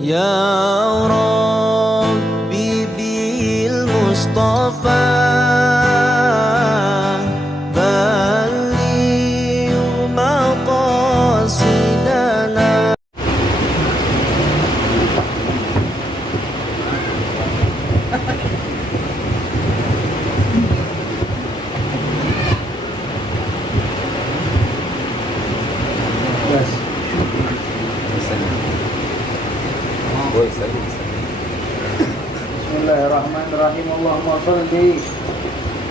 يا ربي بالمصطفى بلغ مقاصدنا. Bismillahirrahmanirrahim. Allahumma salli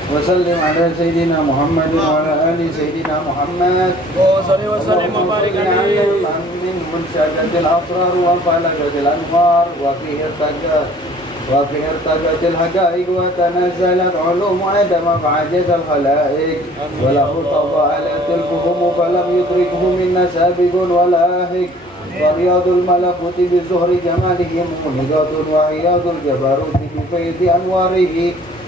wa sallim ala Sayyidina Muhammad wa ala ali Sayyidina Muhammad. Wa salli wa sallim wa barik alaihi. Min munsyadatil asrar wa falagatil anfar wa fi irtaqatil haqaiq wa tanazzalat ulum adama fa'ajazal khalaiq wa lahu tada'alatil fuhum falam yudrikuhu minna sabiqun wa lahiq. ورياض الملكوت بزهر جماله منهضة وعياض الجبروت بفيض أنواره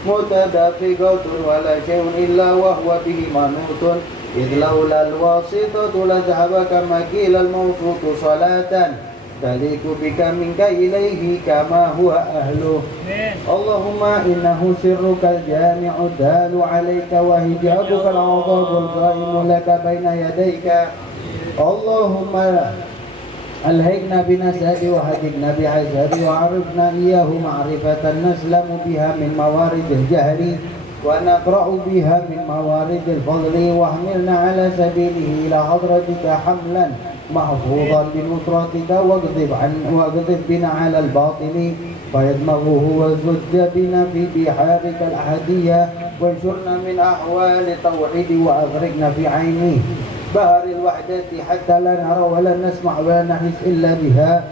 متدفقة ولا شيء إلا وهو به منوط إذ لولا الواسطة لذهب كما قيل الموصوط صلاة تليق بك منك إليه كما هو أهله. اللهم إنه سرك الجامع الدال عليك وهجابك العظيم القائم لك بين يديك. اللهم ألهكنا بنسب وهدكنا بعذاب وعرفنا إياه معرفة نسلم بها من موارد الجهل ونقرأ بها من موارد الفضل واحملنا على سبيله إلى حضرتك حملا محفوظا بنصرتك واقذف بنا على الباطل فيدمغه وزج بنا في بحارك الأحدية وانشرنا من أحوال التوحيد وأغرقنا في عينه بهر الوحدة حتى لا نرى ولا نسمع ولا نحس إلا بها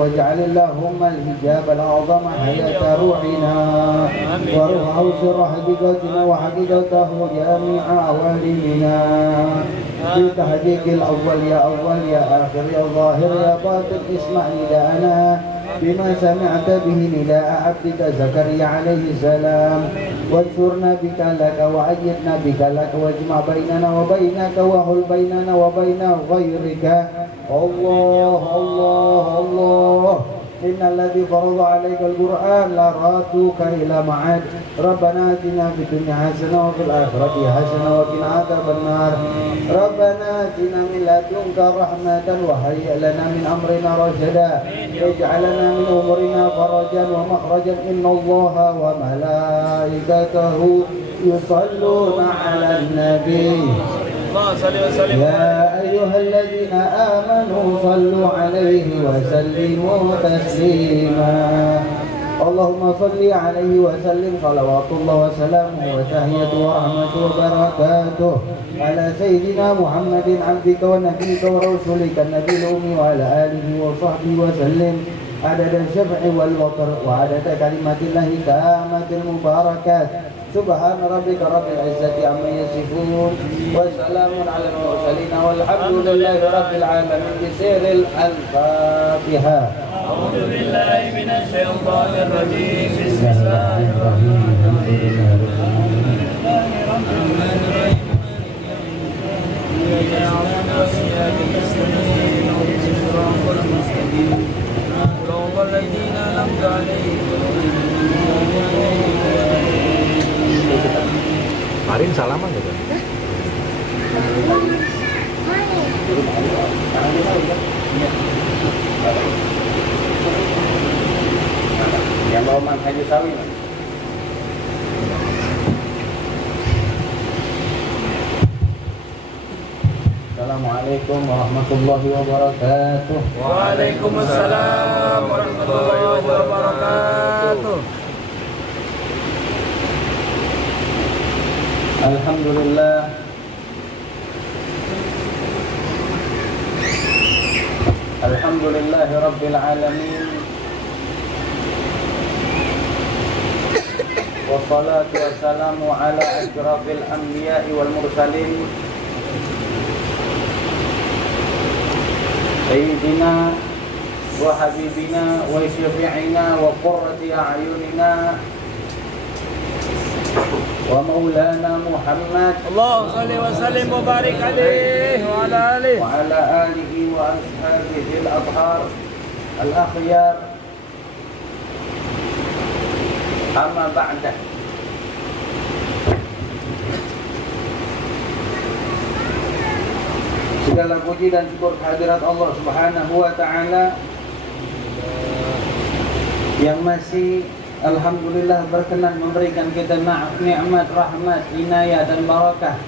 واجعل اللهم الحجاب الأعظم حياة روحنا وروحه سر حقيقتنا وحقيقته جميع أوالمنا بتهديك الأول يا أول يا آخر يا ظاهر يا باطن اسمع نداءنا بما سمعت به نداء عبدك زكريا عليه السلام وانصرنا بك لك وأيدنا بك لك واجمع بيننا وبينك وحل بيننا وبين غيرك. الله الله الله إن الذي فرض عليك القرآن لرادوك إلى معاد. ربنا آتنا في الدنيا حسنة وفي الآخرة حسنة وقنا عذاب النار. ربنا آتنا من لدنك رحمة وهيئ لنا من أمرنا رشدا واجعل لنا من أمورنا فرجا ومخرجا إن الله وملائكته يصلون على النبي يا أيها الذين آمنوا صلوا عليه وسلموا تسليما. اللهم صل عليه وسلم صلوات الله وسلامه وتحية ورحمة وبركاته على سيدنا محمد عبدك ونبيك ورسولك النبي الأمي وعلى آله وصحبه وسلم عدد الشفع والوتر وعدد كلمات الله تامة المباركات. سبحان ربك رب العزة عما يصفون وسلام على المرسلين والحمد لله رب العالمين. بسير الفاتحة. أعوذ بالله من الشيطان الرجيم. بسم الله الرحمن الرحيم. Marin salaman gitu. Yang bawa man haji sawi. Assalamualaikum warahmatullahi wabarakatuh. Waalaikumsalam warahmatullahi wabarakatuh. Alhamdulillah. Alhamdulillahi rabbil alamin. Wassalatu wassalamu ala asyrafil anbiya'i wal mursalin Sayyidina wa habibina wa syafi'ina wa qurrati a'yunina wa maulana Muhammad. Allahumma shalli wa sallim wa barik alaihi wa ala alihi wa ala alihi wa ashabihi al-athhar al-akhyar, amma ba'dah. Segala puji dan syukur kehadirat Allah Subhanahu wa taala yang masih alhamdulillah berkenan memberikan kita nikmat, rahmat, inayah dan barakah,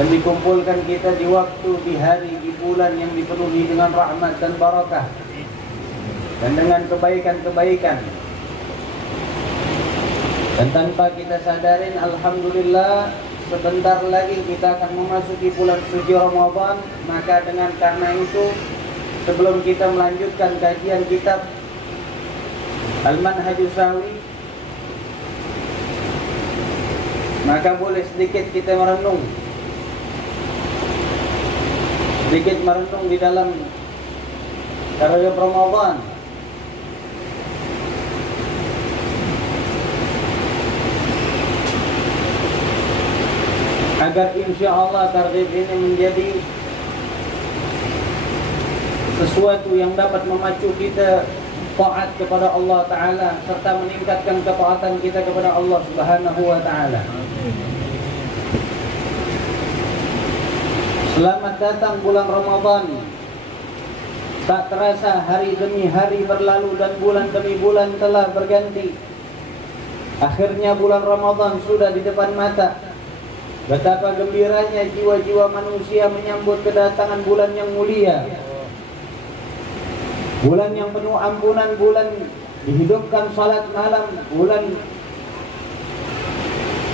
dan dikumpulkan kita di waktu, di hari, di bulan yang dipenuhi dengan rahmat dan barakah dan dengan kebaikan-kebaikan. Dan tanpa kita sadarin, alhamdulillah, sebentar lagi kita akan memasuki bulan suci Ramadan. Maka dengan karena itu, sebelum kita melanjutkan kajian kitab Al-Manhajus Sawi, maka boleh sedikit kita merenung di dalam karya Ramadan. Agar insya Allah targhib ini menjadi sesuatu yang dapat memacu kita taat kepada Allah Ta'ala, serta meningkatkan ketaatan kita kepada Allah Subhanahu wa Ta'ala. Selamat datang bulan Ramadan. Tak terasa hari demi hari berlalu dan bulan demi bulan telah berganti. Akhirnya bulan Ramadan sudah di depan mata. Betapa gembiranya jiwa-jiwa manusia menyambut kedatangan bulan yang mulia, bulan yang penuh ampunan, bulan dihidupkan salat malam, bulan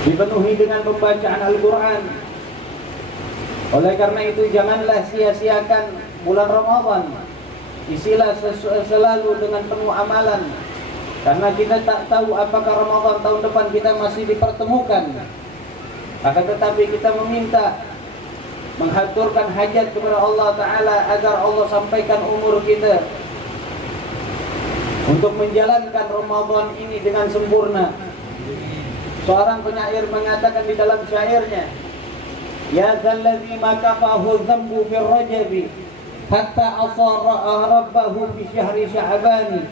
dipenuhi dengan pembacaan Al-Quran. Oleh karena itu, janganlah sia-siakan bulan Ramadan. Isilah selalu dengan penuh amalan, karena kita tak tahu apakah Ramadan tahun depan kita masih dipertemukan. Akan tetapi kita meminta, menghaturkan hajat kepada Allah Ta'ala agar Allah sampaikan umur kita untuk menjalankan Ramadan ini dengan sempurna. Seorang penyair mengatakan di dalam syairnya, ya zalladzi ma kafahu dzambu fir rajabi hatta asara rabbahu fi syahri sya'ban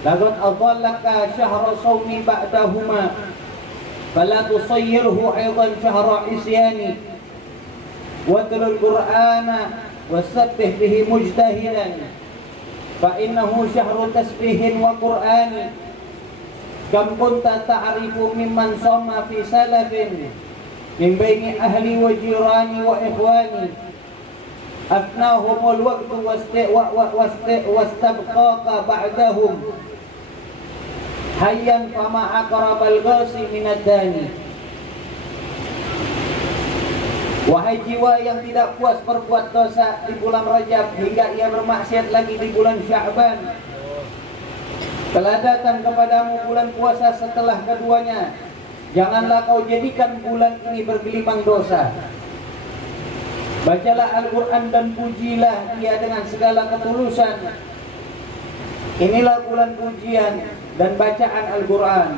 laqad adallaka syahra sawmi ba'dahuma fala tusayyirhu aidan syahra isyani watlul qur'ana wasabbih bihi mujtahidan fa innahu syahru tasbihin wa qur'ani kam kunta ta'rifu mimman sama fi salafin min baini ahli wa jirani wa ikhwani afnahumul waqtu wastabqaqa ba'dahum hayyan fama aqrabal ghasi minad dani. Wahai jiwa yang tidak puas berbuat dosa di bulan Rajab hingga ia bermaksiat lagi di bulan Sya'ban, telah datang kepadamu bulan puasa setelah keduanya. Janganlah kau jadikan bulan ini bergelimang dosa. Bacalah Al-Quran dan pujilah dia dengan segala ketulusan. Inilah bulan pujian dan bacaan Al-Quran.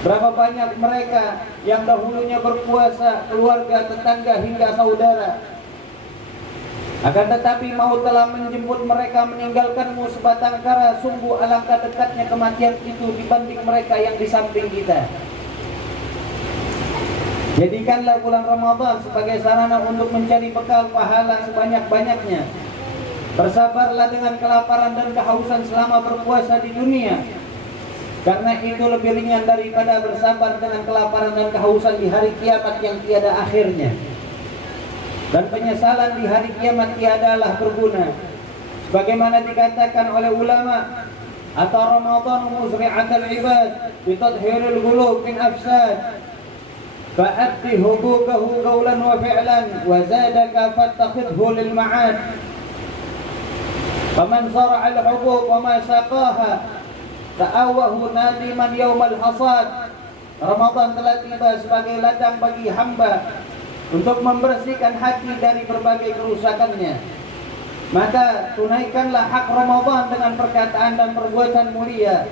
Berapa banyak mereka yang dahulunya berpuasa, keluarga, tetangga hingga saudara, akan tetapi maut telah menjemput mereka meninggalkanmu sebatang kara. Sungguh alangkah dekatnya kematian itu dibanding mereka yang di samping kita. Jadikanlah bulan Ramadan sebagai sarana untuk mencari bekal pahala sebanyak-banyaknya. Bersabarlah dengan kelaparan dan kehausan selama berpuasa di dunia, karena itu lebih ringan daripada bersabar dengan kelaparan dan kehausan di hari kiamat yang tiada akhirnya. Dan penyesalan di hari kiamat tiadalah berguna. Sebagaimana dikatakan oleh ulama, atau Ramadan muzri'atul ibad bitadhhiril qulub min afsad fa'addi huquqahu qawlan wa fi'lan wa zadaka fattakhidhu lil ma'ad faman zara'al huquq wa ma saqaha ta'awahu nadiman yawmal hasad. Ramadan telah tiba sebagai ladang bagi hamba untuk membersihkan hati dari berbagai kerusakannya. Maka tunaikanlah hak Ramadan dengan perkataan dan perbuatan mulia,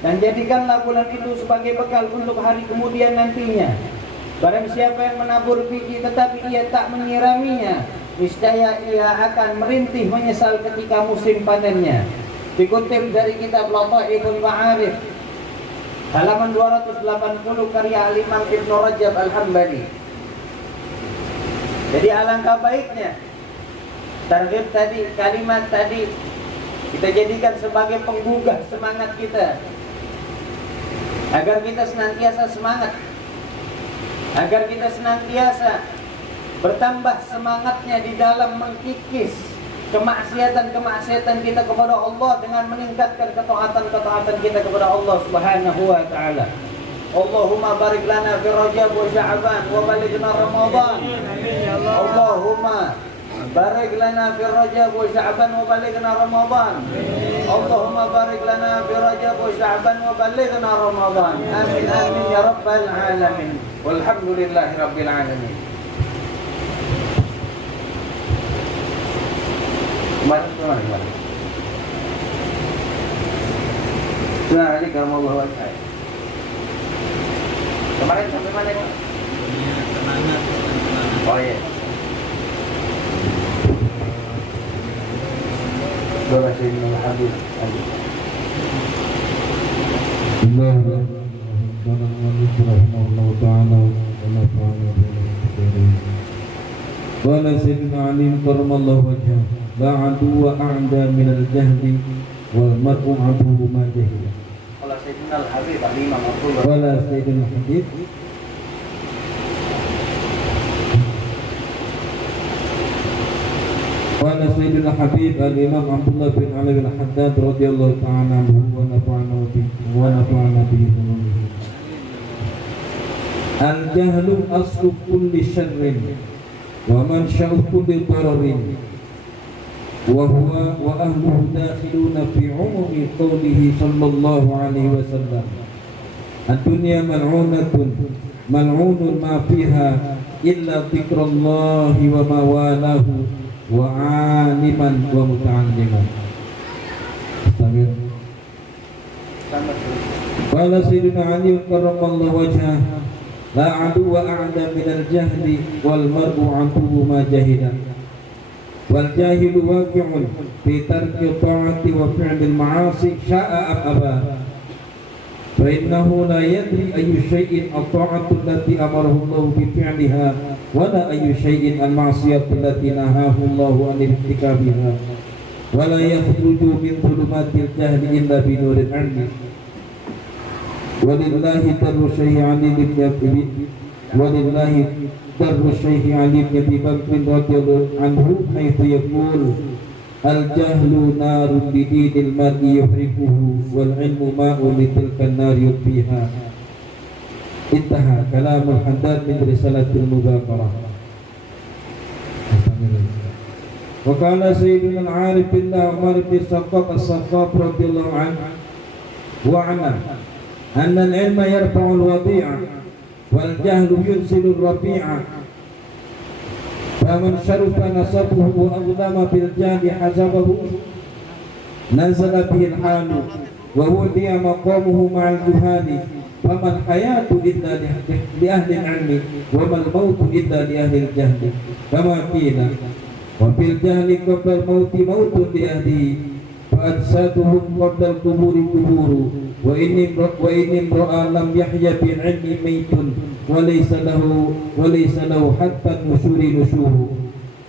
dan jadikanlah bulan itu sebagai bekal untuk hari kemudian nantinya. Barang siapa yang menabur biji tetapi ia tak menyiraminya, niscaya ia akan merintih menyesal ketika musim panennya. Dikutip dari kitab Lataiful Ma'arif halaman 280 karya Al-Imam Ibnu Rajab Al-Hambali. Jadi alangkah baiknya targhib tadi, kalimat tadi kita jadikan sebagai penggugah semangat kita, agar kita senantiasa semangat, agar kita senantiasa bertambah semangatnya di dalam mengkikis kemaksiatan-kemaksiatan kita kepada Allah dengan meningkatkan ketaatan-ketaatan kita kepada Allah Subhanahu wa taala. Allahumma barik lana fi Rajab wa Sya'ban wa balighna Ramadan. Allahumma barik lana fi Rajab wa Sya'ban wa balighna Ramadan. Allahumma barik lana fi Rajab wa Sya'ban wa balighna Ramadan. Amin amin ya rabbal alamin. Walhamdulillahi rabbil alamin. Kemarin. Nah, ini kalau mau bawa saya. Kemarin sampai mana, Pak? Oh iya. Doa Sayyidina Habib. قال سيدنا علي كرم الله وجهه لا عدو أعدى من الجهل والمرء عدو ما جهل. Kalau Sayyidina Habib Al-Imam Abdullah. قال سيدنا الحبيب قال سيدنا الحبيب الإمام عبد الله بن علي الحداد رضي الله تعالى عنه ونفعنا به الجهل أصل كل شر ومنشأ كل ضرر وهو وأهله داخلون في عموم قوله صلى الله عليه وسلم الدنيا ملعونة ملعون ما فيها إلا ذكر الله وما والاه وعالما ومتعلما. قال سيدنا علي كرم الله وجهه لا عدو أعدى من الجهل والمرء عدو ما جهل والجاهل واقع في ترك الطاعة وفعل المعاصي شاء أم أبى فإنه لا يدري أي شيء الطاعة التي أمره الله بفعلها ولا أي شيء المعصية التي نهاه الله عن ارتكابها ولا يخرج من ظلمات الجهل إلا بنور العلم ولله در الشيخ علي بن أبي بكر رضي الله عنه حيث يقول الجهل نار بدين المرء يحرقه والعلم ماء لتلك النار يطفيها. انتهى كلام الحداد من رسالة المذاكرة. وقال سيدنا العارف بالله عمر بن الخطاب رضي الله عنه واعلم أن العلم يرفع الوضيع والجهل ينزل الرفيع فمن شرف نسبه وأظلم بالجهل حسبه نزل به الحال وودي مقامه مع الجهال فما الحياة إلا لأهل العلم وما الموت إلا لأهل الجهل كما قيل وفي الجهل قبل الموت موت لأهله فأجسادهم قبل القبور قبور وإن امرأ لم يحيا بالعلم ميت وليس له حتى النشور نشور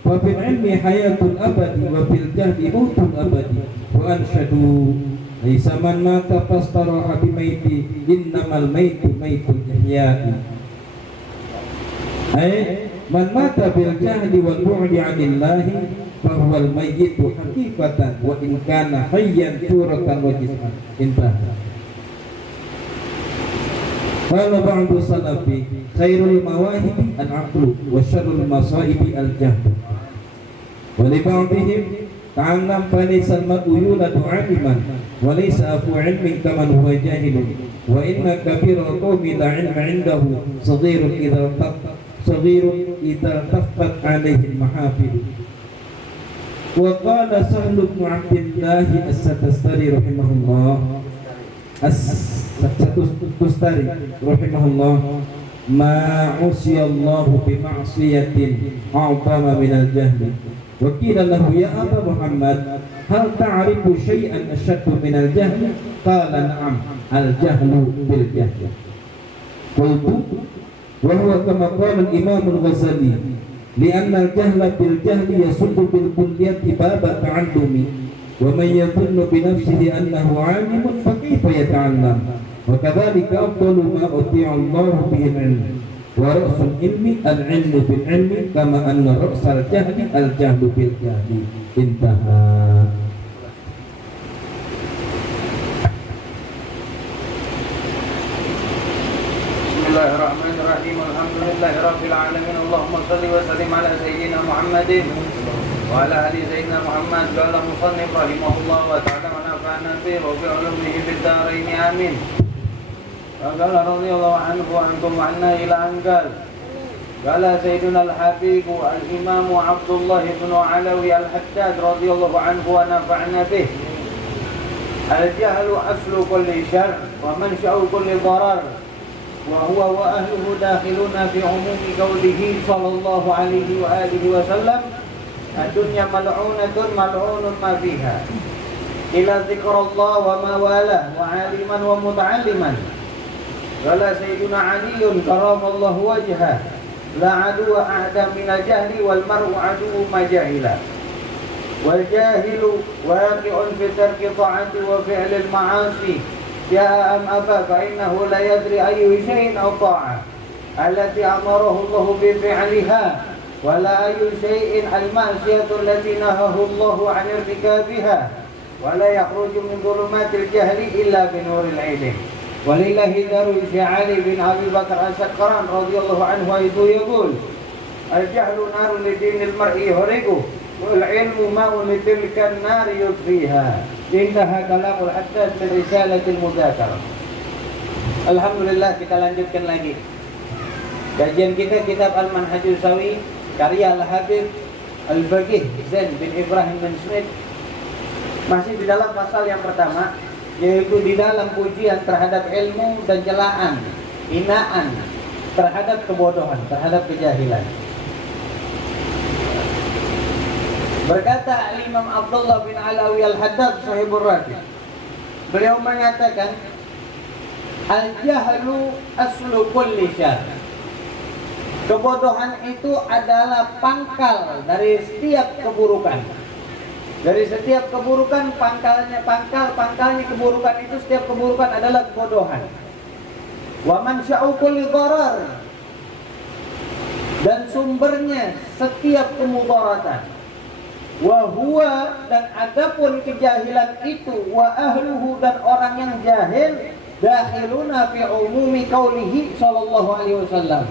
ففي العلم حياة أبد وفي الجهل موت أبد وأنشدوا ليس من مات فاستراح بميت إنما الميت ميت الإحياء أي من مات بالجهل والبعد عن الله فهو الميت حقيقة وإن كان حيا صورة وجسما. انتهى. قال بعض السلف خير المواهب العقل وشر المصائب الجهل ولبعضهم تعلم فليس المرء يولد عالما وليس أخو علم كمن هو جاهل وإن كبير القوم لا علم عنده صغير إذا التفت عليه المحافل. وقال سهل بن عبد الله الستستري رحمه الله الستستري رحمه الله ma usiyallahu bima'siyatin a'zama minal jahli. Wa qila lahu ya Aba Muhammad hal ta'rifu syai'an ashaddu minal jahli? Qala na'am, al-jahlu bil jahli. Qultu wa huwa kama qala al-Imam al-Ghazali li'anna al-jahla bil jahli yasuddu bil kulliyati baba ta'allumi wa man yadhunnu bi nafsihi annahu 'alimun fa kayfa yata'allam wa kadzalika afdalu ma uti'a Allah bihi al-'ilm wa ra'sul ilmi al-'ilmu bil 'ilmi kama anna ra'sal jahli al-jahlu bil jahli. Intaha. Bismillahirrahmanirrahim. Alhamdulillahirabbil alamin. Allahumma shalli wa sallim ala sayyidina Muhammadin wa ala ali sayyidina Muhammad. Qala musannif rahimahullah wa ta'ala wa nafa'ana bi wa bi ulumihi fid dharain amin. Qala radhiyallahu anhu wa ankum wa anna ila anqal. Qala sayyiduna al-habib al-imam Abdullah ibn Alawi al-Haddad radhiyallahu anhu wa nafa'ana bih. Al-jahlu aslu kulli syarr wa mansha'u kulli darar. وهو وأهله داخلون في عموم قوله صلى الله عليه وآله وسلم الدنيا ملعونة ملعون ما فيها إلى ذكر الله وما والاه وعالما ومتعلما. قال سيدنا علي كرم الله وجهه لا عدو أعدى من الجهل والمرء عدو ما جهل والجاهل واقع في ترك طاعة وفعل المعاصي جاء أم أبى فإنه لا يدري أي شيء أو طاعة التي أمره الله بفعلها ولا أي شيء المعصية التي نهاه الله عن ارتكابها ولا يخرج من ظلمات الجهل إلا بنور العلم. ولله در علي بن أبي بكر السكران رضي الله عنه يقول الجهل نار لدين المرء يهرقه والعلم ماء لتلك النار يطفيها. Intaha kalamul haddad min risalatil mudzakarah. Alhamdulillah, kita lanjutkan lagi kajian kita kitab Al-Manhajul Sawi karya Al-Habib Al-Faqih Zain bin Ibrahim bin Smith. Masih di dalam pasal yang pertama, yaitu di dalam pujian terhadap ilmu dan celaan, hinaan terhadap kebodohan, terhadap kejahilan. Berkata Imam Abdullah bin Alawi al-Haddad sahibur Raji, beliau mengatakan al-jahlu aslu kulli syarr. Kebodohan itu adalah pangkal dari setiap keburukan. Dari setiap keburukan pangkalnya keburukan itu, setiap keburukan adalah kebodohan. Wa mansya'u kulli dharar, dan sumbernya setiap kemudaratan. Wa huwa, dan adapun kejahilan itu, wa ahluhu, dan orang yang jahil, dakhiluna fi umumi qaulihi sallallahu alaihi wasallam,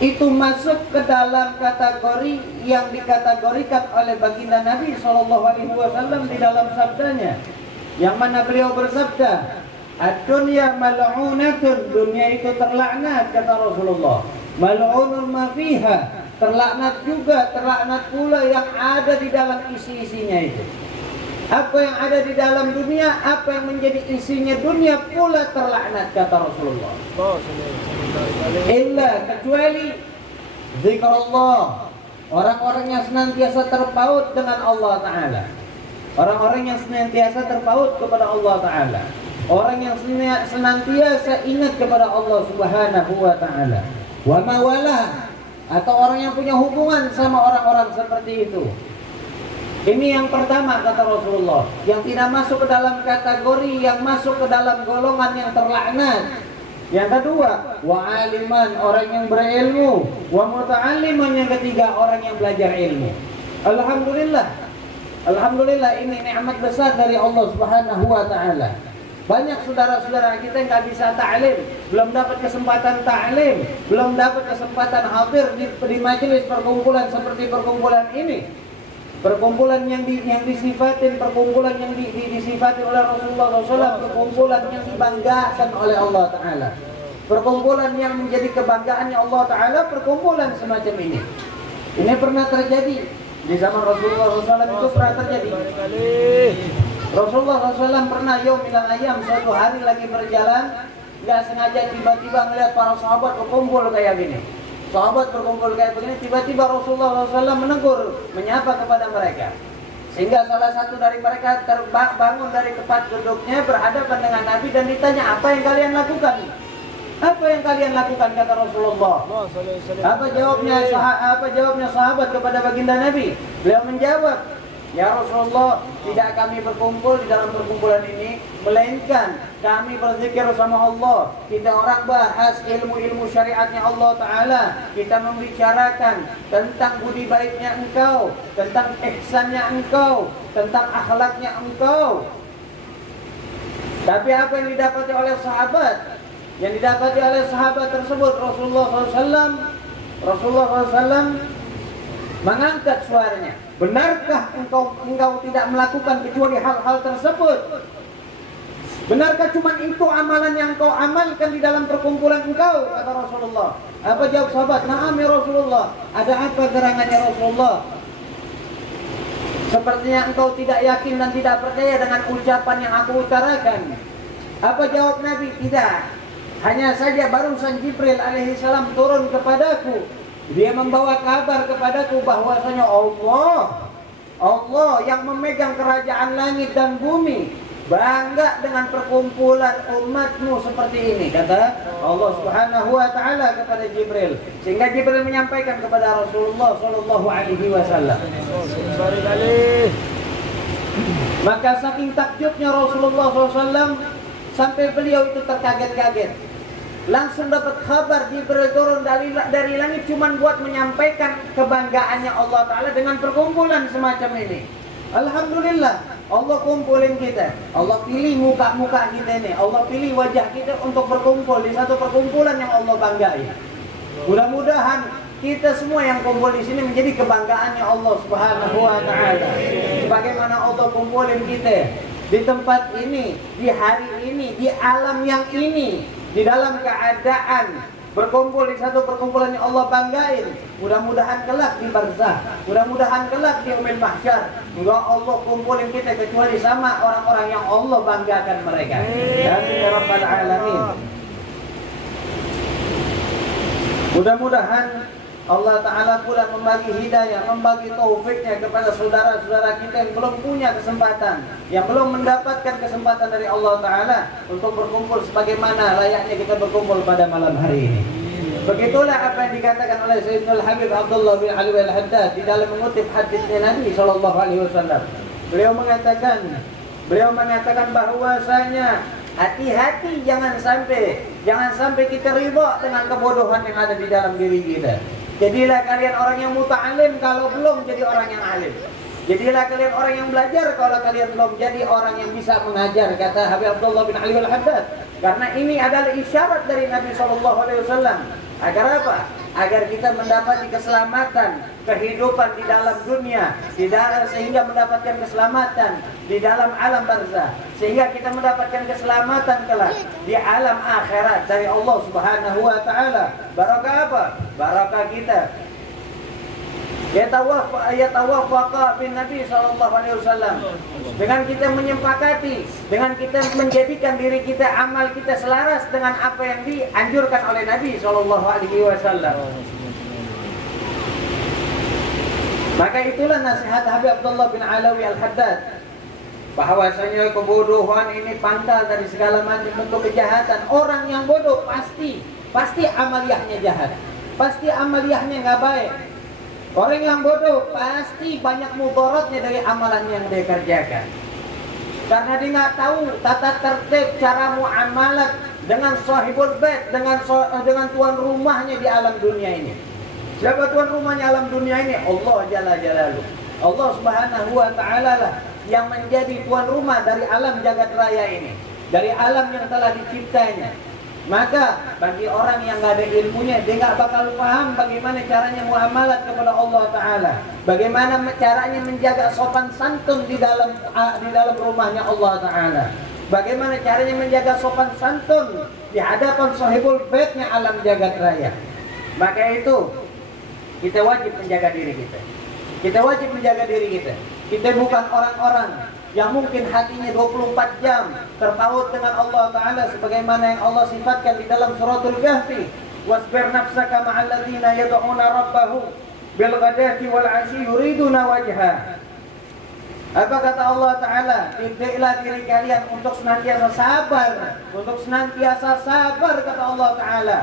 itu masuk ke dalam kategori yang dikategorikan oleh baginda Nabi sallallahu alaihi wasallam di dalam sabdanya, yang mana beliau bersabda, ad-dunya mal'unatun, dunia itu terlaknat, kata Rasulullah, mal'unun ma fiha, terlaknat juga, terlaknat pula yang ada di dalam isi-isinya itu. Apa yang ada di dalam dunia, apa yang menjadi isinya dunia pula terlaknat, kata Rasulullah. Illa, kecuali zikrullah, orang-orang yang senantiasa terpaut dengan Allah Ta'ala, orang-orang yang senantiasa terpaut kepada Allah Ta'ala, orang yang senantiasa ingat kepada Allah Subhanahu wa Ta'ala, wa mawalah, atau orang yang punya hubungan sama orang-orang seperti itu. Ini yang pertama, kata Rasulullah, yang tidak masuk ke dalam kategori yang masuk ke dalam golongan yang terlaknat. Yang kedua, wa aliman, orang yang berilmu, wa muta'alliman, yang ketiga orang yang belajar ilmu. Alhamdulillah, alhamdulillah, ini nikmat besar dari Allah Subhanahu wa Ta'ala. Banyak saudara-saudara kita yang nggak bisa ta'lim, belum dapat kesempatan ta'lim, belum dapat kesempatan hadir di majelis perkumpulan seperti perkumpulan ini, perkumpulan yang disifatin, perkumpulan yang disifati oleh Rasulullah SAW, perkumpulan yang dibanggakan oleh Allah Ta'ala, perkumpulan yang menjadi kebanggaannya Allah Ta'ala, perkumpulan semacam ini. Ini pernah terjadi di zaman Rasulullah SAW, itu pernah terjadi. Rasulullah SAW pernah minal ayam, suatu hari lagi berjalan, nggak sengaja tiba-tiba melihat para sahabat berkumpul kayak gini. Sahabat berkumpul kayak begini, tiba-tiba Rasulullah SAW menegur, menyapa kepada mereka. Sehingga salah satu dari mereka terbangun dari tempat duduknya, berhadapan dengan Nabi dan ditanya, apa yang kalian lakukan? Apa yang kalian lakukan, kata Rasulullah. Apa jawabnya sahabat kepada baginda Nabi? Beliau menjawab, ya Rasulullah, tidak kami berkumpul di dalam perkumpulan ini, melainkan kami berzikir sama Allah. Kita orang bahas ilmu-ilmu syariatnya Allah Ta'ala. Kita membicarakan tentang budi baiknya engkau, tentang ihsannya engkau, tentang akhlaknya engkau. Tapi apa yang didapati oleh sahabat? Yang didapati oleh sahabat tersebut, Rasulullah SAW mengangkat suaranya. Benarkah engkau tidak melakukan kecuali hal-hal tersebut? Benarkah cuma itu amalan yang engkau amalkan di dalam perkumpulan engkau? Kata Rasulullah. Apa jawab sahabat? Na'am ya Rasulullah. Ada apa gerangannya Rasulullah? Sepertinya engkau tidak yakin dan tidak percaya dengan ucapan yang aku utarakan. Apa jawab Nabi? Tidak. Hanya saja barusan Jibril alaihissalam turun kepadaku. Dia membawa kabar kepadaku bahwasanya Allah yang memegang kerajaan langit dan bumi bangga dengan perkumpulan umatmu seperti ini, kata Allah Subhanahu wa Ta'ala kepada Jibril. Sehingga Jibril menyampaikan kepada Rasulullah Sallallahu Alaihi Wasallam. Maka saking takjubnya Rasulullah SAW sampai beliau itu terkaget-kaget. Langsung dapat kabar Jibril turun dari langit cuma buat menyampaikan kebanggaannya Allah Ta'ala dengan perkumpulan semacam ini. Alhamdulillah, Allah kumpulin kita. Allah pilih muka-muka kita ini. Allah pilih wajah kita untuk berkumpul di satu perkumpulan yang Allah banggai. Mudah-mudahan kita semua yang kumpul di sini menjadi kebanggaannya Allah Subhanahu wa Ta'ala. Sebagaimana Allah kumpulin kita di tempat ini, di hari ini, di alam yang ini, di dalam keadaan berkumpul di satu perkumpulan yang Allah banggain. Mudah-mudahan kelak di barzah, mudah-mudahan kelak di yaumil mahsyar, enggak Allah kumpulin kita kecuali sama orang-orang yang Allah banggakan mereka. Amin ya rabbal alamin. Mudah-mudahan Allah Ta'ala pula membagi hidayah, membagi taufiknya kepada saudara-saudara kita yang belum punya kesempatan, yang belum mendapatkan kesempatan dari Allah Ta'ala untuk berkumpul sebagaimana layaknya kita berkumpul pada malam hari ini. Begitulah apa yang dikatakan oleh Sayyidul Habib Abdullah bin Ali al-Haddad di dalam mengutip hadisnya Nabi Sallallahu Alaihi Wasallam. Beliau mengatakan bahwasanya hati-hati jangan sampai kita ridha dengan kebodohan yang ada di dalam diri kita. Jadilah kalian orang yang muta'alim kalau belum jadi orang yang alim. Jadilah kalian orang yang belajar kalau kalian belum jadi orang yang bisa mengajar, kata Habib Abdullah bin Ali al-Haddad. Karena ini adalah isyarat dari Nabi SAW. Agar apa? Agar kita mendapati keselamatan, kehidupan di dalam dunia, sehingga mendapatkan keselamatan di dalam alam barzah, sehingga kita mendapatkan keselamatan kelak di alam akhirat dari Allah Subhanahu wa Ta'ala. Barakah apa? Barakah kita yatawaffaqa bin Nabi sallallahu alaihi wasallam. Dengan kita menyepakati, dengan kita menjadikan diri kita, amal kita selaras dengan apa yang dianjurkan oleh Nabi sallallahu alaihi wasallam. Maka itulah nasihat Habib Abdullah bin Alawi al-Haddad, bahwasanya kebodohan ini pangkal dari segala macam bentuk kejahatan. Orang yang bodoh pasti amaliyahnya jahat, pasti amaliyahnya nggak baik. Orang yang bodoh pasti banyak mudaratnya dari amalan yang dia kerjakan. Karena dia nggak tahu tata tertib cara muamalat dengan sahibul bait, dengan tuan rumahnya di alam dunia ini. Siapa tuan rumahnya alam dunia ini? Allah Jalla Jalaluh. Allah Subhanahu wa Ta'ala lah yang menjadi tuan rumah dari alam jagat raya ini, dari alam yang telah diciptanya. Maka bagi orang yang nggak ada ilmunya, dia nggak bakal paham bagaimana caranya muamalat kepada Allah Ta'ala, bagaimana caranya menjaga sopan santun di dalam rumahnya Allah Ta'ala, bagaimana caranya menjaga sopan santun di hadapan sahibul baitnya alam jagat raya. Maka itu kita wajib menjaga diri kita. Kita wajib menjaga diri kita. Kita bukan orang-orang yang mungkin hatinya 24 jam terpaut dengan Allah Ta'ala sebagaimana yang Allah sifatkan di dalam suratul Kahfi. Wasbir nafsaka ma'al ladzina yad'una rabbahum bil ghadati wal 'ashyi yuriduna wajha. Apa kata Allah Ta'ala? Didiklah diri kalian untuk senantiasa sabar. Untuk senantiasa sabar kata Allah Ta'ala.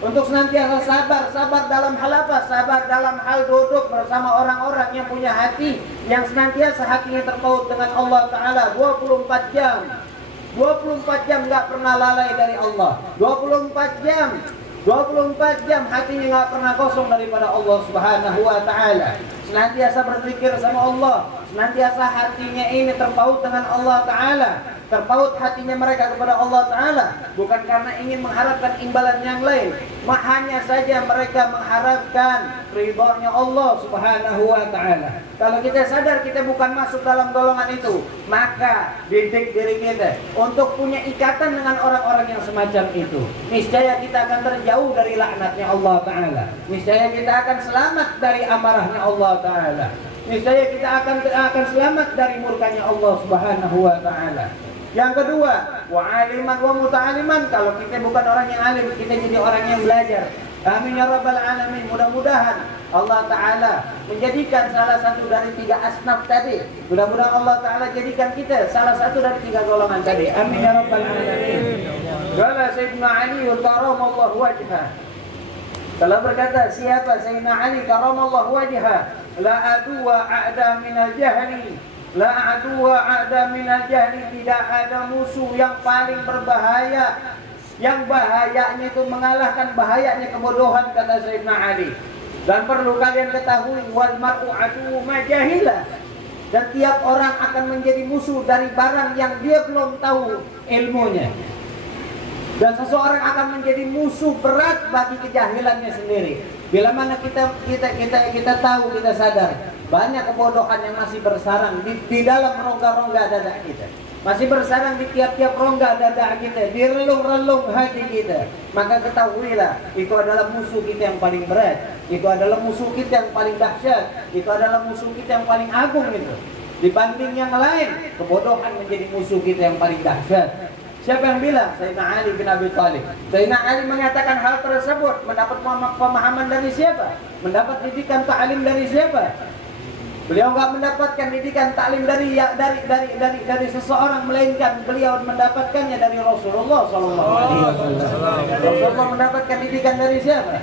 Untuk senantiasa sabar dalam hal apa? Sabar dalam hal duduk bersama orang-orang yang punya hati, yang senantiasa hatinya terpaut dengan Allah Ta'ala 24 jam. 24 jam nggak pernah lalai dari Allah. 24 jam hatinya nggak pernah kosong daripada Allah Subhanahu wa Ta'ala. Senantiasa berzikir sama Allah, senantiasa hatinya ini terpaut dengan Allah Ta'ala. Terpaut hatinya mereka kepada Allah Ta'ala bukan karena ingin mengharapkan imbalan yang lain, hanya saja mereka mengharapkan ridhonya Allah Subhanahu wa Ta'ala. Kalau kita sadar kita bukan masuk dalam golongan itu, maka didik diri kita untuk punya ikatan dengan orang-orang yang semacam itu. Niscaya kita akan terjauh dari laknatnya Allah Ta'ala. Niscaya kita akan selamat dari amarahnya Allah Ta'ala. Niscaya kita akan selamat dari murkanya Allah Subhanahu wa Ta'ala. Yang kedua, wa aliman wa muta'aliman. Kalau kita bukan orang yang alim, kita jadi orang yang belajar. Amin ya rabbal alamin. Mudah-mudahan Allah Ta'ala menjadikan salah satu dari 3 asnaf tadi. Mudah-mudahan Allah Ta'ala jadikan kita salah satu dari 3 golongan tadi. Amin ya rabbal alamin. Qala Sayyidina Ali karamallahu wajhah. Telah berkata siapa Sayyidina Ali karamallahu wajhah, la adu wa a'da minal jahli. La aduwa a'da minal jahli. Tidak ada musuh yang paling berbahaya, yang bahayanya itu mengalahkan bahayanya kebodohan, kata Sayyidina Ali. Dan perlu kalian ketahui, wal mar'u aduwwu ma jahila. Dan tiap orang akan menjadi musuh dari barang yang dia belum tahu ilmunya. Dan seseorang akan menjadi musuh berat bagi kejahilannya sendiri. Bila mana kita tahu, kita sadar banyak kebodohan yang masih bersarang di dalam rongga-rongga dada kita, masih bersarang di tiap-tiap rongga dada kita, di relung-relung hati kita. Maka ketahuilah, itu adalah musuh kita yang paling berat, itu adalah musuh kita yang paling dahsyat, itu adalah musuh kita yang paling agung itu. Dibanding yang lain, kebodohan menjadi musuh kita yang paling dahsyat. Siapa yang bilang? Sayyidina Ali bin Abi Thalib. Sayyidina Ali mengatakan hal tersebut mendapat pemahaman dari siapa? Mendapat didikan ta'lim dari siapa? Beliau enggak mendapatkan didikan taklim dari seseorang, melainkan beliau mendapatkannya dari Rasulullah sallallahu alaihi wasallam. Rasulullah mendapatkan didikan dari siapa?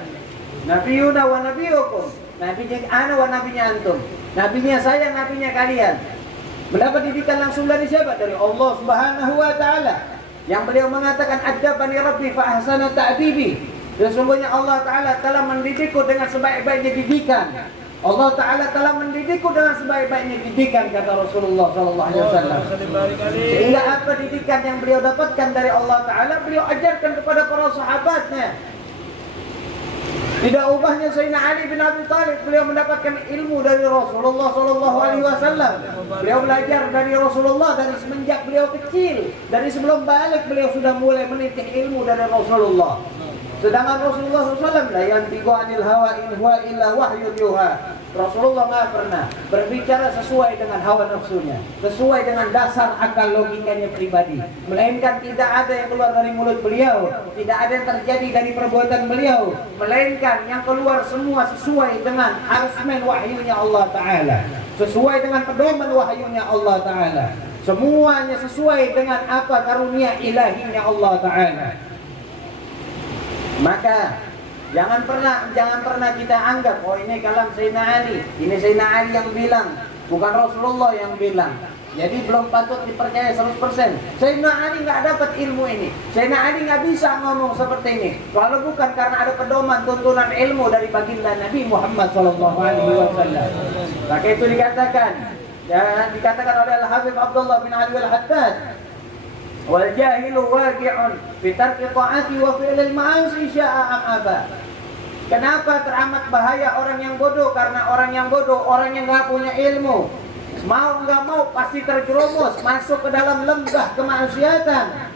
Nabiyuna wa nabiyukum. Nabinya ana wa nabinya antum. Nabinya saya, nabinya kalian. Mendapat didikan langsung dari siapa? Dari Allah Subhanahu wa Ta'ala. Yang beliau mengatakan adabani rabbi fa ahsana ta'dibi. Sesungguhnya Allah Ta'ala telah mendidikku dengan sebaik-baiknya didikan. Allah Ta'ala telah mendidikku dengan sebaik-baiknya didikan, kata Rasulullah SAW. Sehingga apa didikan yang beliau dapatkan dari Allah Ta'ala, beliau ajarkan kepada para sahabatnya. Tidak ubahnya Sayyidina Ali bin Abi Thalib, beliau mendapatkan ilmu dari Rasulullah SAW. Beliau belajar dari Rasulullah dari semenjak beliau kecil. Dari sebelum balik beliau sudah mulai meniti ilmu dari Rasulullah. Sedangkan Rasulullah SAW la yantiqu anil hawa in huwa illa wahyun yuha. Rasulullah nggak pernah berbicara sesuai dengan hawa nafsunya, sesuai dengan dasar akal logikanya pribadi, melainkan tidak ada yang keluar dari mulut beliau, tidak ada yang terjadi dari perbuatan beliau, melainkan yang keluar semua sesuai dengan arsmen wahyunya Allah Ta'ala, sesuai dengan pedoman wahyunya Allah Ta'ala, semuanya sesuai dengan apa karunia ilahinya Allah Ta'ala. Maka jangan pernah kita anggap oh ini kalam Sayyidina Ali, ini Sayyidina Ali yang bilang, bukan Rasulullah yang bilang. Jadi belum patut dipercaya 100%. Sayyidina Ali nggak dapat ilmu ini. Sayyidina Ali nggak bisa ngomong seperti ini kalau bukan karena ada pedoman tuntunan ilmu dari baginda Nabi Muhammad SAW. Maka itu dikatakan oleh Al-Habib Abdullah bin Ali Al-Haddad, wal jahilu waqi'un fi tarki ta'ati wa fi'lil ma'asi sya'a am aba. Kenapa teramat bahaya orang yang bodoh? Karena orang yang bodoh, orang yang enggak punya ilmu, mau enggak mau pasti terjerumus masuk ke dalam lembah kemaksiatan.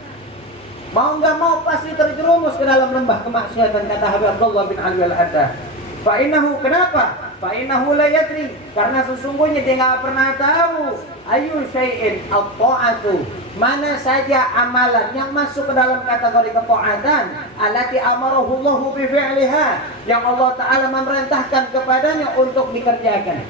Mau enggak mau pasti terjerumus ke dalam lembah kemaksiatan, kata Habib Abdullah bin Ali Al-Haddad. Fa innahu, kenapa? fa innahu la yadri, karena sesungguhnya dia nggak pernah tahu ayu syai'in at-ta'atu, mana saja amalan yang masuk ke dalam kategori ketaatan, allati amarahu Allahu bi fi'liha, yang Allah taala memerintahkan kepadanya untuk dikerjakan.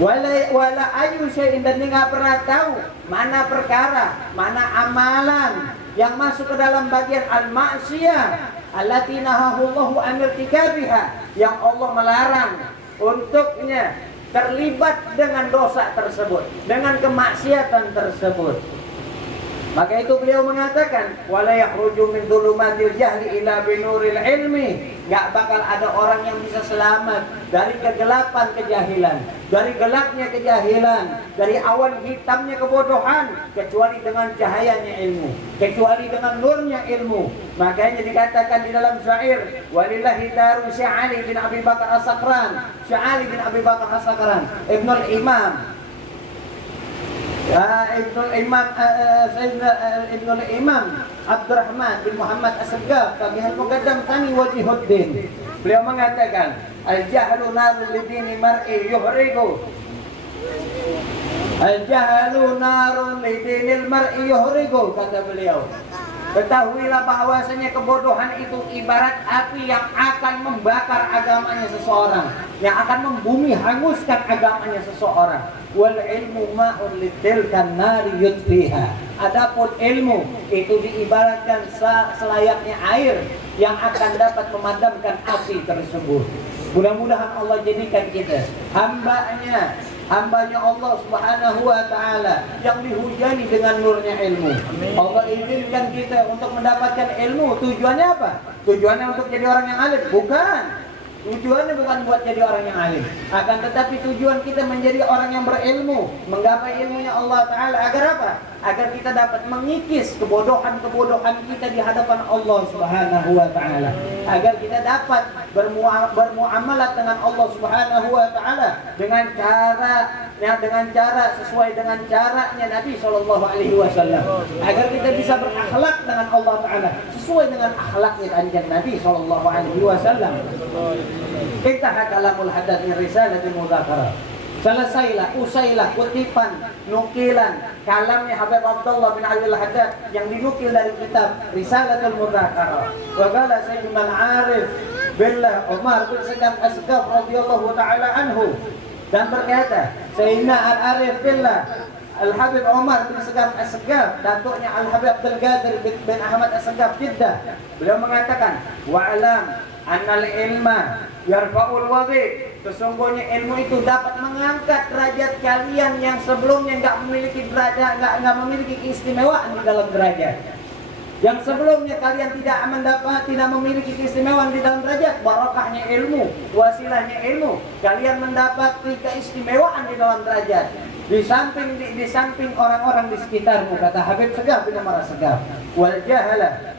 Wala ayu syai'in, dan dia nggak pernah tahu mana perkara, mana amalan yang masuk ke dalam bagian al-ma'siyah allati nahahu Allahu an irtikabiha, yang Allah melarang untuknya terlibat dengan dosa tersebut, dengan kemaksiatan tersebut. Maka itu beliau mengatakan wala yakhruju min dhulumatil jahli ila binuril ilmi, enggak bakal ada orang yang bisa selamat dari kegelapan kejahilan, dari gelapnya kejahilan, dari awan hitamnya kebodohan, kecuali dengan cahayanya ilmu, kecuali dengan nurnya ilmu. Makanya dikatakan di dalam syair, walillahi daru Sya'ali bin Abi Bakar As-Sakran, Sya'ali bin Abi Bakar As-Sakran, Ibnul Imam Ibnul Imam Abdurrahman bin Muhammad As-Saggaf Tabihal Muqaddam Tani Wajihuddin. Beliau mengatakan al-jahlu narul lidini mar'i yuhrigu, al-jahlu narul lidinil mar'i yuhrigu, kata beliau. Ketahuilah bahwasanya kebodohan itu ibarat api yang akan membakar agamanya seseorang, yang akan membumi hanguskan agamanya seseorang. Wal ilmu ma'un litilkan nari yudfiha. Adapun ilmu itu diibaratkan selayaknya air yang akan dapat memadamkan api tersebut. Mudah-mudahan Allah jadikan kita hambanya Allah Subhanahu wa ta'ala yang dihujani dengan nurnya ilmu. Allah izinkan kita untuk mendapatkan ilmu. Tujuannya apa? Tujuannya untuk jadi orang yang alim? Bukan. Tujuannya bukan buat jadi orang yang alim, akan tetapi tujuan kita menjadi orang yang berilmu, menggapai ilmunya Allah Ta'ala. Agar apa? Agar kita dapat mengikis kebodohan-kebodohan kita di hadapan Allah Subhanahu wa Ta'ala, agar kita dapat bermuamalah dengan Allah Subhanahu wa Ta'ala dengan cara sesuai dengan caranya Nabi Shallallahu Alaihi Wasallam, agar kita bisa berakhlak dengan Allah Ta'ala sesuai dengan akhlaknya kanjeng Nabi Shallallahu Alaihi Wasallam. Intaha kalamul haddad min risalatil mudzakarah. Selesailah, usailah kutipan, nukilan kalamnya Habib Abdullah bin Ali al-Haddad yang dinukil dari kitab Risalatul Mudzakarah. Wa qala Sayyidina al-Arif billah Umar bin Sayyid As-Saggaf radhiyallahu taala anhu, dan berkata Sayyidina al-Arif billah Al-Habib Umar bin Sayyid As-Saggaf, datuknya Al-Habib Abdul Qadir bin Ahmad As-Saggaf Jeddah, beliau mengatakan wa'lam annal ilma yarfa'ul wadi, sesungguhnya ilmu itu dapat mengangkat derajat kalian yang sebelumnya nggak memiliki derajat, nggak memiliki keistimewaan di dalam derajat. Yang sebelumnya kalian tidak memiliki keistimewaan di dalam derajat, barakahnya ilmu, wasilahnya ilmu, kalian mendapati keistimewaan di dalam derajat. Di samping orang-orang di sekitarmu, kata Habib Saggaf bin Umar Saggaf. Wal jahala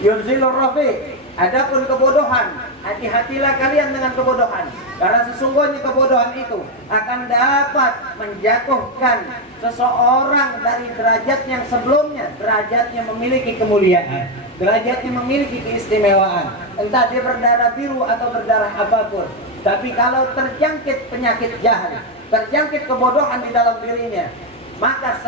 yunzilur rafi, adapun kebodohan, hati-hatilah kalian dengan kebodohan, karena sesungguhnya kebodohan itu akan dapat menjatuhkan seseorang dari derajat yang sebelumnya, derajatnya memiliki kemuliaan, derajatnya memiliki keistimewaan, entah dia berdarah biru atau berdarah apapun. Tapi kalau terjangkit penyakit jahil, terjangkit kebodohan di dalam dirinya, maka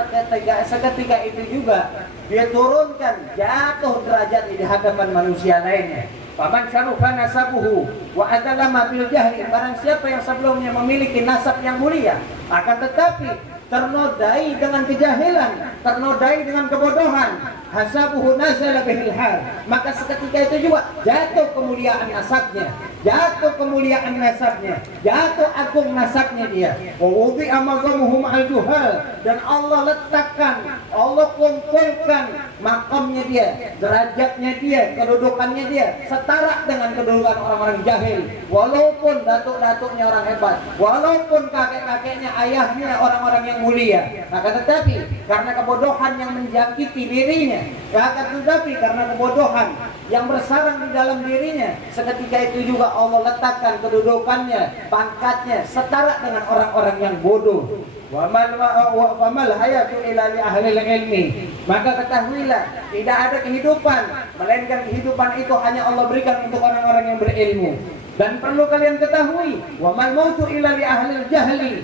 seketika itu juga dia turunkan, jatuh derajat di hadapan manusia lainnya. Faman syarufa nasabuhu wa adalama bil jahli, barang siapa yang sebelumnya memiliki nasab yang mulia akan tetapi ternodai dengan kejahilan, ternodai dengan kebodohan, hasabuhu nazala bihil hal, maka seketika itu juga jatuh kemuliaan nasabnya, jatuh kemuliaan nasabnya, jatuh agung nasabnya dia. Wa wudi amagamuhu ma'al juhal, dan Allah letakkan, Allah kumpulkan makamnya dia, derajatnya dia, kedudukannya dia setara dengan kedudukan orang-orang jahil. Walaupun datuk-datuknya orang hebat, walaupun kakek-kakeknya, ayahnya orang-orang yang mulia, maka tetapi karena kebodohan yang menjangkiti dirinya, akan tetapi karena kebodohan yang bersarang di dalam dirinya, seketika itu juga Allah letakkan kedudukannya, pangkatnya setara dengan orang-orang yang bodoh. Wa mal hayatu illa li ahli ilmi, maka ketahuilah tidak ada kehidupan melainkan kehidupan itu hanya Allah berikan untuk orang-orang yang berilmu. Dan perlu kalian ketahui, wa mal mautu illa li ahlil jahli.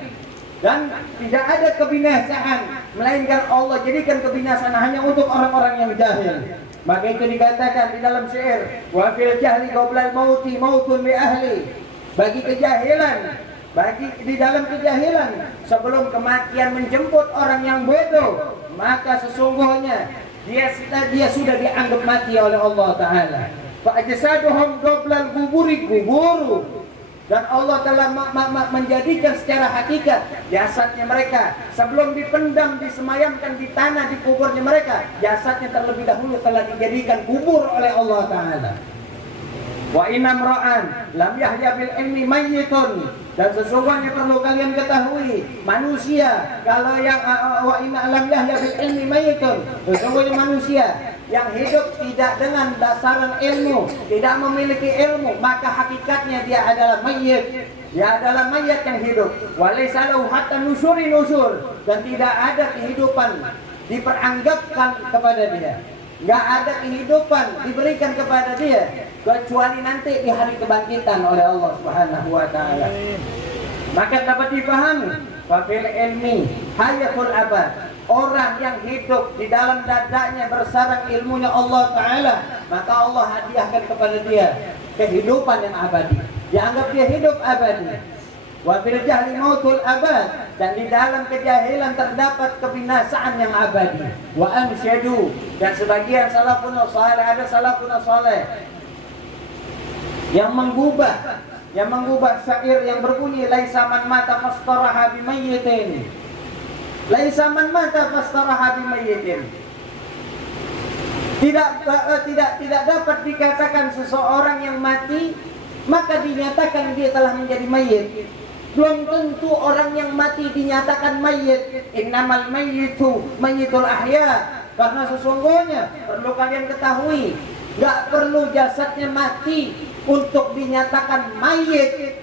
Dan tidak ada kebinasaan melainkan Allah jadikan kebinasaan hanya untuk orang-orang yang jahil. Maka itu dikatakan di dalam syair, wa fil jahli qablal mauti mautun li ahli. Bagi kejahilan, di dalam kejahilan sebelum kematian menjemput orang yang bodoh, maka sesungguhnya dia sudah dianggap mati oleh Allah Ta'ala. Fa ajsaduhum qablal quburi quburu. Dan Allah telah menjadikan secara hakikat jasadnya mereka sebelum dipendam, disemayamkan di tanah, di kuburnya mereka, jasadnya terlebih dahulu telah dijadikan kubur oleh Allah Ta'ala. Wa inna mra'an lam yahya bil ilmi mayyitun. Dan sesungguhnya perlu kalian ketahui, manusia kalau yang wa inna lam yahya bil ilmi mayyitun, sesungguhnya manusia yang hidup tidak dengan dasaran ilmu, tidak memiliki ilmu, maka hakikatnya dia adalah mayyit. Dia adalah mayat yang hidup. Walaysa lahu hatta nusuri nusur. Dan tidak ada kehidupan diperanggapkan kepada dia. Enggak ada kehidupan diberikan kepada dia kecuali nanti di hari kebangkitan oleh Allah Subhanahu wa taala. Maka dapat dipahami, wa fil ilmi hayatul abad. Orang yang hidup di dalam dadanya bersarang ilmunya Allah Ta'ala, maka Allah hadiahkan kepada dia kehidupan yang abadi. Dianggap dia hidup abadi. Wa fil jahli mautul abad. Dan di dalam kejahilan terdapat kebinasaan yang abadi. Wa ansyadu. Dan sebagian salafun saleh, ada salafun saleh yang menggubah syair yang berbunyi laisa man mata fastaraha bimayyitin. Laisa man mata fastaraha bimayyitin. Tidak dapat dikatakan seseorang yang mati maka dinyatakan dia telah menjadi mayit. Belum tentu orang yang mati dinyatakan mayit. Innamal mayyitu mayyitul ahya. Karena sesungguhnya perlu kalian ketahui, enggak perlu jasadnya mati untuk dinyatakan mayit.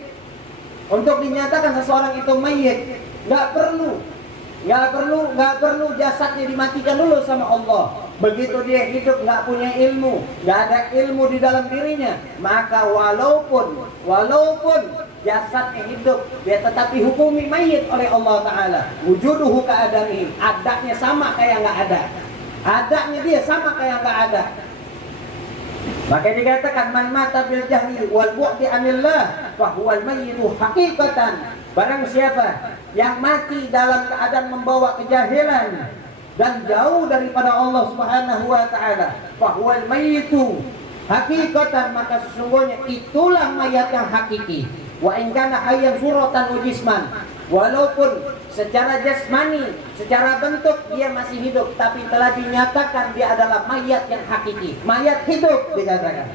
Untuk dinyatakan seseorang itu mayit, enggak perlu jasadnya dimatikan dulu sama Allah. Begitu dia hidup nggak punya ilmu, nggak ada ilmu di dalam dirinya, maka walaupun jasadnya hidup, dia tetap dihukumi mayit oleh Allah Ta'ala. Wujuduhu ka'adami, adanya sama kayak nggak ada, adanya dia sama kayak nggak ada. Maka dikatakan man mata bil jahli wal bu'di anillah fa huwal mayyitu haqiqatan. Barang siapa yang mati dalam keadaan membawa kejahilan dan jauh daripada Allah Subhanahu wa taala, fa huwal mayyitu haqiqatan, maka sesungguhnya itulah mayat yang hakiki. Wa in kana hayyan suratan wa jisman, walaupun secara jasmani, secara bentuk dia masih hidup, tapi telah dinyatakan dia adalah mayat yang hakiki, mayat hidup dikatakan.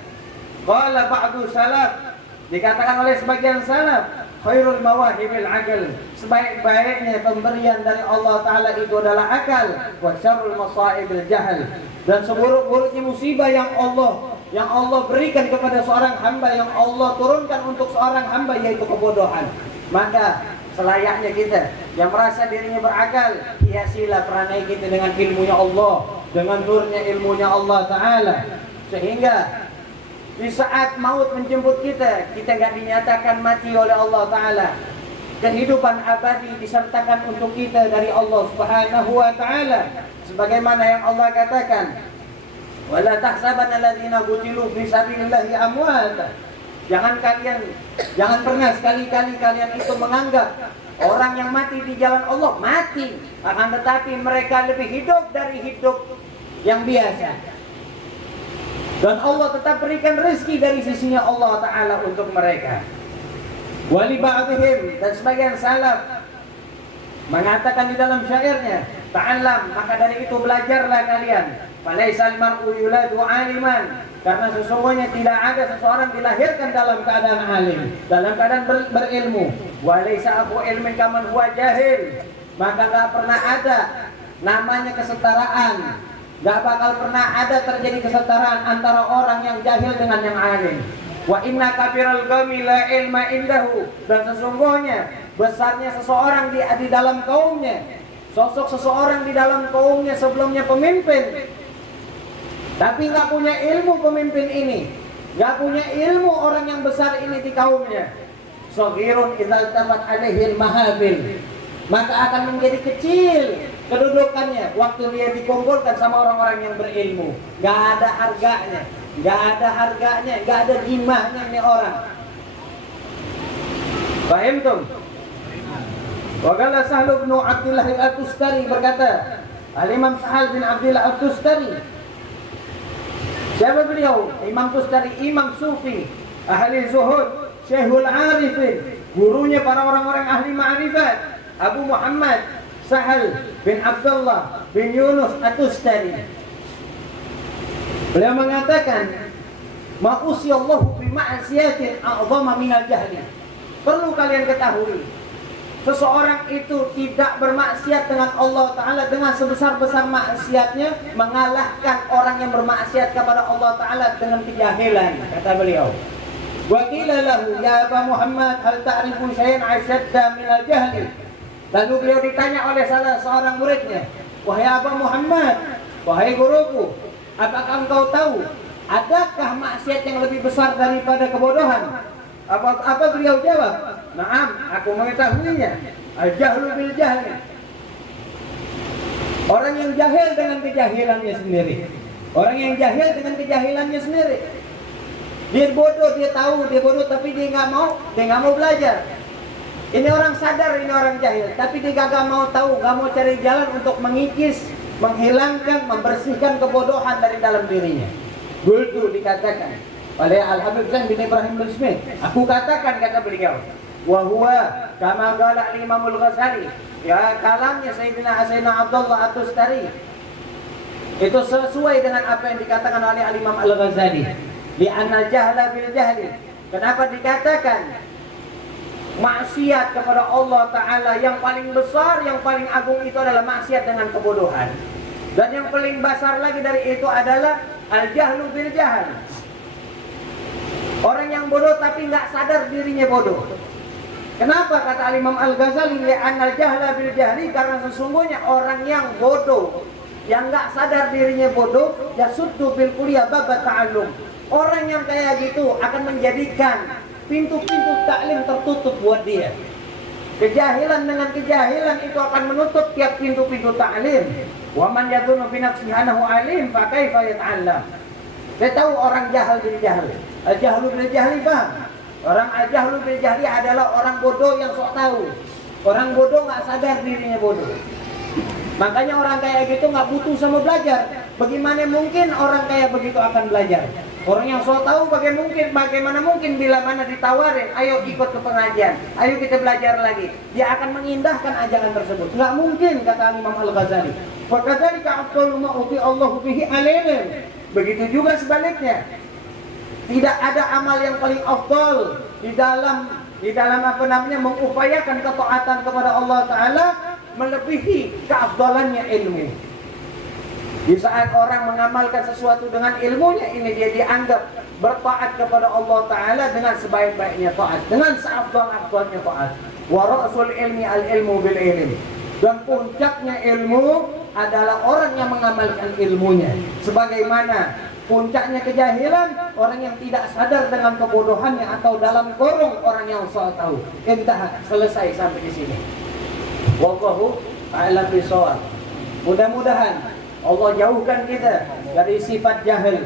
Qala ba'du salaf, dikatakan oleh sebagian salaf, khairul mawahibil aql, sebaik-baiknya pemberian dari Allah Ta'ala itu adalah akal. Wa syarrul masaibil jahl, dan seburuk-buruknya musibah yang Allah berikan kepada seorang hamba, yang Allah turunkan untuk seorang hamba, yaitu kebodohan. Maka selayaknya kita yang merasa dirinya berakal, hiasilah perangai kita dengan ilmunya Allah, dengan nurnya ilmunya Allah Ta'ala, sehingga di saat maut menjemput kita nggak dinyatakan mati oleh Allah Ta'ala. Kehidupan abadi disertakan untuk kita dari Allah Subhanahu wa Ta'ala, sebagaimana yang Allah katakan, wala tahsabanna alladziina qutilu fi sabilillahi amwat. Jangan pernah sekali-kali kalian itu menganggap orang yang mati di jalan Allah mati, akan tetapi mereka lebih hidup dari hidup yang biasa. Dan Allah tetap berikan rezeki dari sisinya Allah Ta'ala untuk mereka. Wali ba'dihim, dan sebagian salaf mengatakan di dalam syairnya, ta'allam, maka dari itu belajarlah kalian. Falaisal mar'u yuladu aliman, karena sesungguhnya tidak ada seseorang dilahirkan dalam keadaan alim, dalam keadaan berilmu. Walaisa aku ilmin kaman huwa jahil, maka gak pernah ada namanya kesetaraan. Gak bakal pernah ada terjadi kesetaraan antara orang yang jahil dengan yang alim. Wa inna kabiral qawmi la ilma indahu, dan sesungguhnya besarnya seseorang di dalam kaumnya, sosok seseorang di dalam kaumnya sebelumnya pemimpin, tapi nggak punya ilmu pemimpin ini, Gak punya ilmu orang yang besar ini di kaumnya. Shaghirun idzal tamat alaihi mahafil, maka akan menjadi kecil kedudukannya waktu dia dikumpulkan sama orang-orang yang berilmu. Gak ada harganya, gak ada gimahnya ini orang. Paham tuh? Wa qala Sahal bin Abdullah Al-Tustari berkata, Al-Imam Sahal bin Abdullah Al-Tustari. Siapa beliau? Imam Tustari, imam sufi, ahli zuhud, syekhul arifin, gurunya para orang-orang ahli ma'rifat, Abu Muhammad Sahal bin Abdullah bin Yunus At-Tustari. Beliau mengatakan, ma usiyallahu bi ma'siyatin a'dhama minal jahli. Perlu kalian ketahui, seseorang itu tidak bermaksiat dengan Allah Ta'ala dengan sebesar-besar maksiatnya mengalahkan orang yang bermaksiat kepada Allah Ta'ala dengan kejahilan, kata beliau. Wa qila lahu ya Aba Muhammad hal ta'rifu syai'an ashadda minal jahli. Lalu beliau ditanya oleh salah seorang muridnya, wahai Aba Muhammad, wahai guruku, apakah engkau tahu adakah maksiat yang lebih besar daripada kebodohan? Apa beliau jawab? Naam, aku mengetahuinya. Al-jahlu bil jahli. Orang yang jahil dengan kejahilannya sendiri. Orang yang jahil dengan kejahilannya sendiri. Dia bodoh, dia tahu dia bodoh, tapi dia nggak mau belajar. Ini orang sadar, ini orang jahil, tapi dia gak mau tahu, gak mau cari jalan untuk mengikis, menghilangkan, membersihkan kebodohan dari dalam dirinya. Gultu dikatakan oleh Al-Habib Zain bin Ibrahim al-Smith, aku katakan, kata beliau, wa huwa kama qala Imam Al-Ghazali, ya kalamnya Sayyidina Abdullah At-Tustari itu sesuai dengan apa yang dikatakan oleh Al-Imam Al-Ghazali, li'anna jahla bil jahli. Kenapa dikatakan maksiat kepada Allah Ta'ala yang paling besar, yang paling agung itu adalah maksiat dengan kebodohan. Dan yang paling besar lagi dari itu adalah al-jahlu bil jahl. Orang yang bodoh tapi nggak sadar dirinya bodoh. Kenapa kata Imam Al-Ghazali li'anal jahla bil jahli? Karena sesungguhnya orang yang bodoh, yang nggak sadar dirinya bodoh, yasuddu bil kuliah bab ta'allum. Orang yang kayak gitu akan menjadikan pintu-pintu taklim tertutup buat dia. Kejahilan dengan kejahilan itu akan menutup tiap pintu-pintu taklim. Wa man yadhunnu bi nafsihi annahu alim fa kaifa yata'allam. Saya tahu orang jahil bil jahli. Al-jahlu bil jahli paham? Orang al-jahlu bil jahli adalah orang bodoh yang sok tahu. Orang bodoh nggak sadar dirinya bodoh. Makanya orang kayak gitu nggak butuh sama belajar. Bagaimana mungkin orang kayak begitu akan belajar? Orang yang sok tahu bagaimana mungkin bila mana ditawarin, ayo ikut ke pengajian, ayo kita belajar lagi, dia akan mengindahkan ajaran tersebut. Nggak mungkin, kata Imam Al-Ghazali. Wa kadzalika afdalu ma uti Allahu bihi alim. Begitu juga sebaliknya. Tidak ada amal yang paling afdal di dalam apa namanya mengupayakan ketaatan kepada Allah Ta'ala melebihi keafdalannya ilmu. Di saat orang mengamalkan sesuatu dengan ilmunya, ini dia dianggap bertaat kepada Allah Ta'ala dengan sebaik-baiknya taat, dengan seafdal-afdalnya taat. Wa ra'sul ilmi al-ilmu bil ilm. Dan puncaknya ilmu adalah orang yang mengamalkan ilmunya. Sebagaimana puncaknya kejahilan, orang yang tidak sadar dengan kebodohannya, atau dalam kurung orang yang sok tahu. Entah, selesai sampai di sini. Wallahu a'lam bishawab. Mudah-mudahan Allah jauhkan kita dari sifat jahil.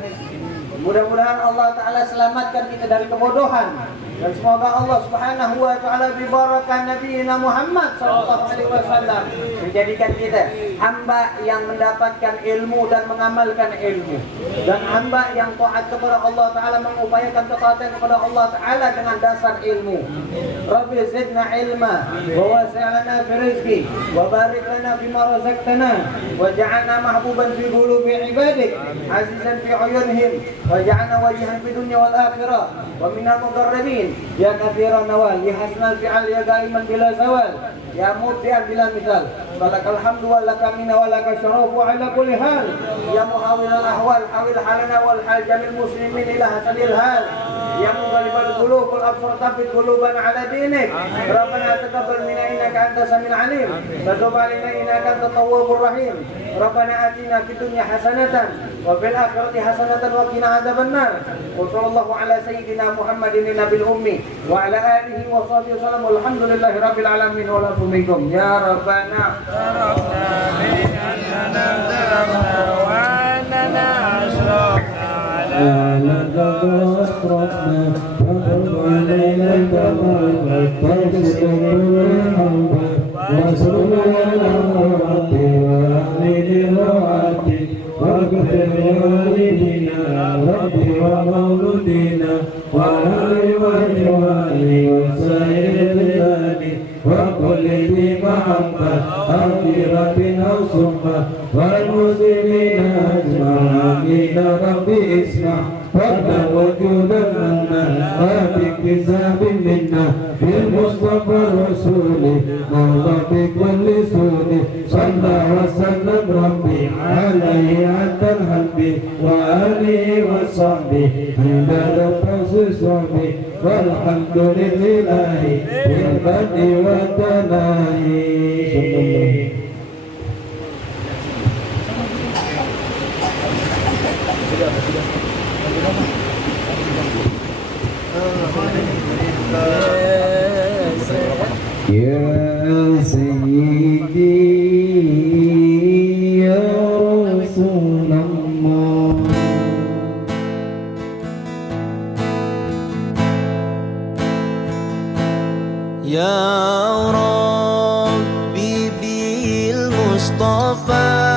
Mudah-mudahan Allah Ta'ala selamatkan kita dari kebodohan. Dan semoga Allah Subhanahu wa Ta'ala bibarakah Nabiina Muhammad sallallahu alaihi wasallam menjadikan kita hamba yang mendapatkan ilmu dan mengamalkan ilmu, dan hamba yang taat kepada Allah Ta'ala, mengupayakan ketaatan kepada Allah Ta'ala dengan dasar ilmu. Rabbi zidna ilma wa wasi'lana fi rizqi wa barik lana bima razaqtana waj'alna mahbuban fi qulubi ibadik azizan fi uyunihim waj'alna wajhan fi dunya wal akhirah wa minal muqarrabin. Ya kathiran nawal, ya hasnal fi'al, ya gaiman bila zawal, ya mubdi'an bila misal. Balakal hamdu wa laka minna wa laka syarafu ala kulli hal. Ya muhawil al-ahwal, hawil halana wal hal jamil muslimin ila hasanil hal. Ya mughalibal qulub wal absar thabbit quluban ala dinik. Rabbana taqabbal minna innaka antas samiul alim wa tub alaina innaka antat tawwabur rahim. Rabbana atina fid dunya hasanatan وفي الآخرة حسنة وقنا عذاب النار وصلى الله على سيدنا محمد النبي الأمي وعلى آله وصحبه وسلم والحمد لله رب العالمين والعفو منكم يا ربنا تركنا بأننا تركنا وأننا أشركنا على أسرفنا فقد علينا كما فاغفر الحمد وصل على ربي وآله وآله واغفر لوالدينا ربي ومولودينا وآله وإخوانه وسائر البلاد وكل ذي محبة آخرة أو سمة والمسلمين أجمعين ربي اسمع فضلا وجودا منا وباكتساب منا بالمصطفى الرسول مولى بكل سود صلى وسلم ربي عليه عند الحب وآله وصحبه عند التخصيص والحمد لله بالبدء والتناهي. Ya Sayyidi ya Rasulullah Ya Rabbi bil Mustafa